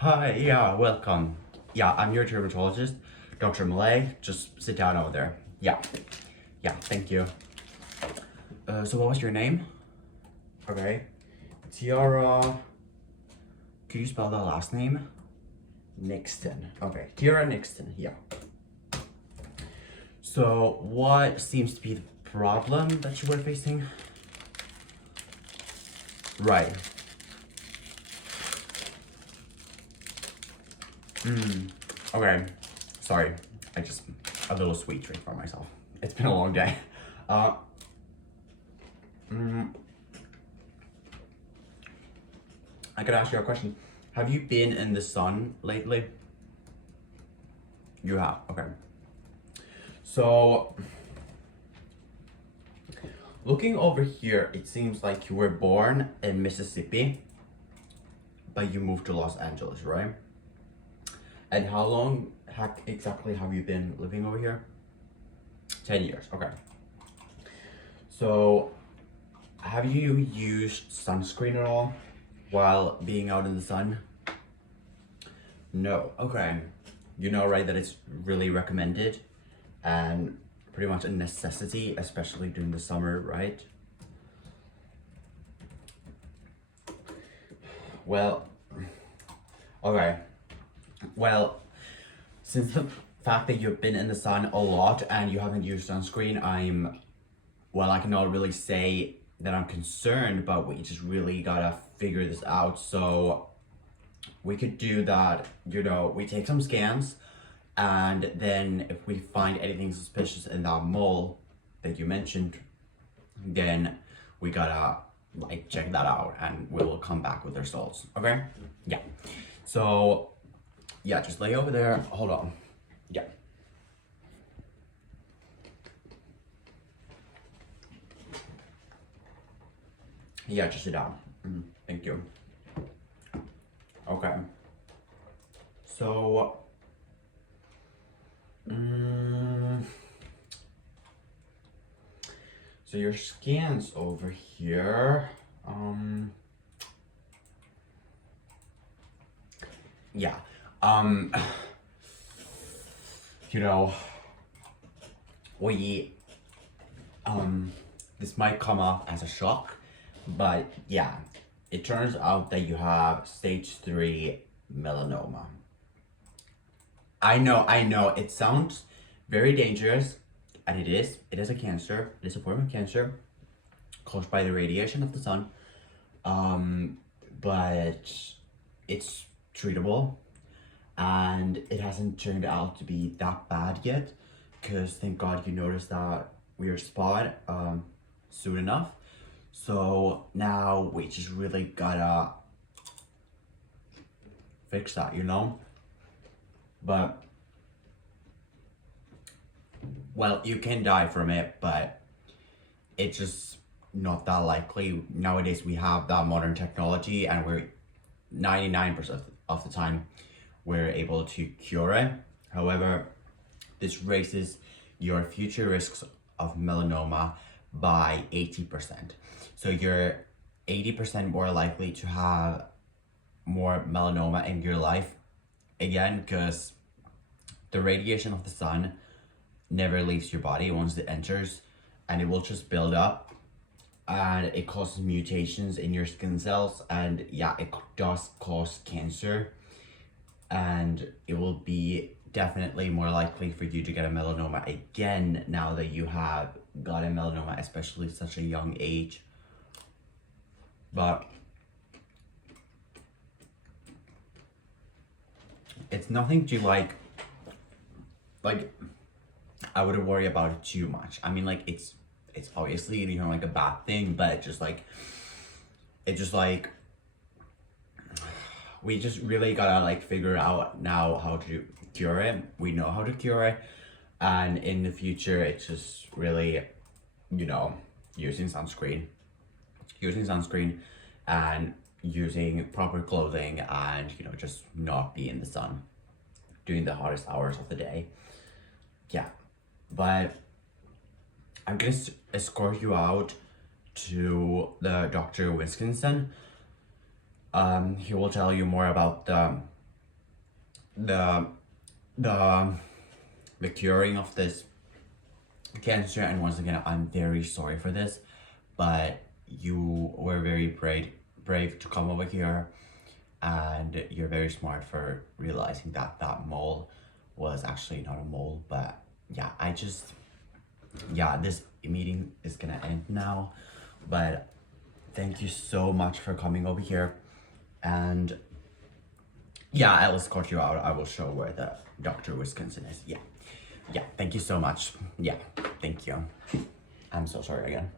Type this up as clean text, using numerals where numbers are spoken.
Hi, yeah, welcome. Yeah, I'm your dermatologist, Dr. Malay. Just sit down over there. Yeah, thank you. So what was your name? Okay. Tiara. Could you spell the last name? Nixton. Okay, Tiara Nixton, yeah. So what seems to be the problem that you were facing? Right. Okay. Sorry. I just a little sweet treat for myself. It's been a long day. Uh, I could ask you a question. Have you been in the sun lately? You have. Okay. So, looking over here, it seems like you were born in Mississippi, but you moved to Los Angeles, right? And how long exactly have you been living over here? 10 years. Okay. So, have you used sunscreen at all while being out in the sun? No. Okay. You know, right, that it's really recommended and pretty much a necessity, especially during the summer, right? Well, okay. Well, since the fact that you've been in the sun a lot and you haven't used sunscreen, I cannot really say that I'm concerned, but we just really gotta figure this out. So we could do that, we take some scans, and then if we find anything suspicious in that mole that you mentioned, then we gotta check that out and we will come back with results, okay? Yeah. So, yeah, just lay over there, hold on. Yeah. Yeah, just sit down. Thank you. Okay. So, so your scans over here, yeah, you know, we, this might come off as a shock, but yeah, it turns out that you have stage 3 melanoma. I know, it sounds very dangerous, and it is. It is a cancer. It is a form of cancer caused by the radiation of the sun. But it's treatable, and it hasn't turned out to be that bad yet, because thank God you noticed that weird spot soon enough. So now we just really gotta fix that, But, well, you can die from it, but it's just not that likely. Nowadays we have that modern technology, and we're 99% of the time we're able to cure it. However, this raises your future risks of melanoma by 80%. So you're 80% more likely to have more melanoma in your life, again, because the radiation of the sun never leaves your body once it enters, and it will just build up, and it causes mutations in your skin cells, and yeah, it does cause cancer, and it will be definitely more likely for you to get a melanoma again now that you have got a melanoma, especially at such a young age. But it's nothing to I wouldn't worry about it too much. I mean, it's obviously, a bad thing, but it just we just really gotta figure out now how to cure it. We know how to cure it, and in the future it's just really, using sunscreen and using proper clothing, and just not be in the sun during the hottest hours of the day. Yeah, but I'm gonna escort you out to the Dr. Wisconsin. He will tell you more about the the the the curing of this cancer. And once again, I'm very sorry for this, but you were very brave to come over here, and you're very smart for realizing that that mole was actually not a mole. But yeah, this meeting is gonna end now, but thank you so much for coming over here. And yeah, I'll escort you out. I will show where the Dr. Wisconsin is. Yeah, thank you so much. Yeah, thank you. I'm so sorry again.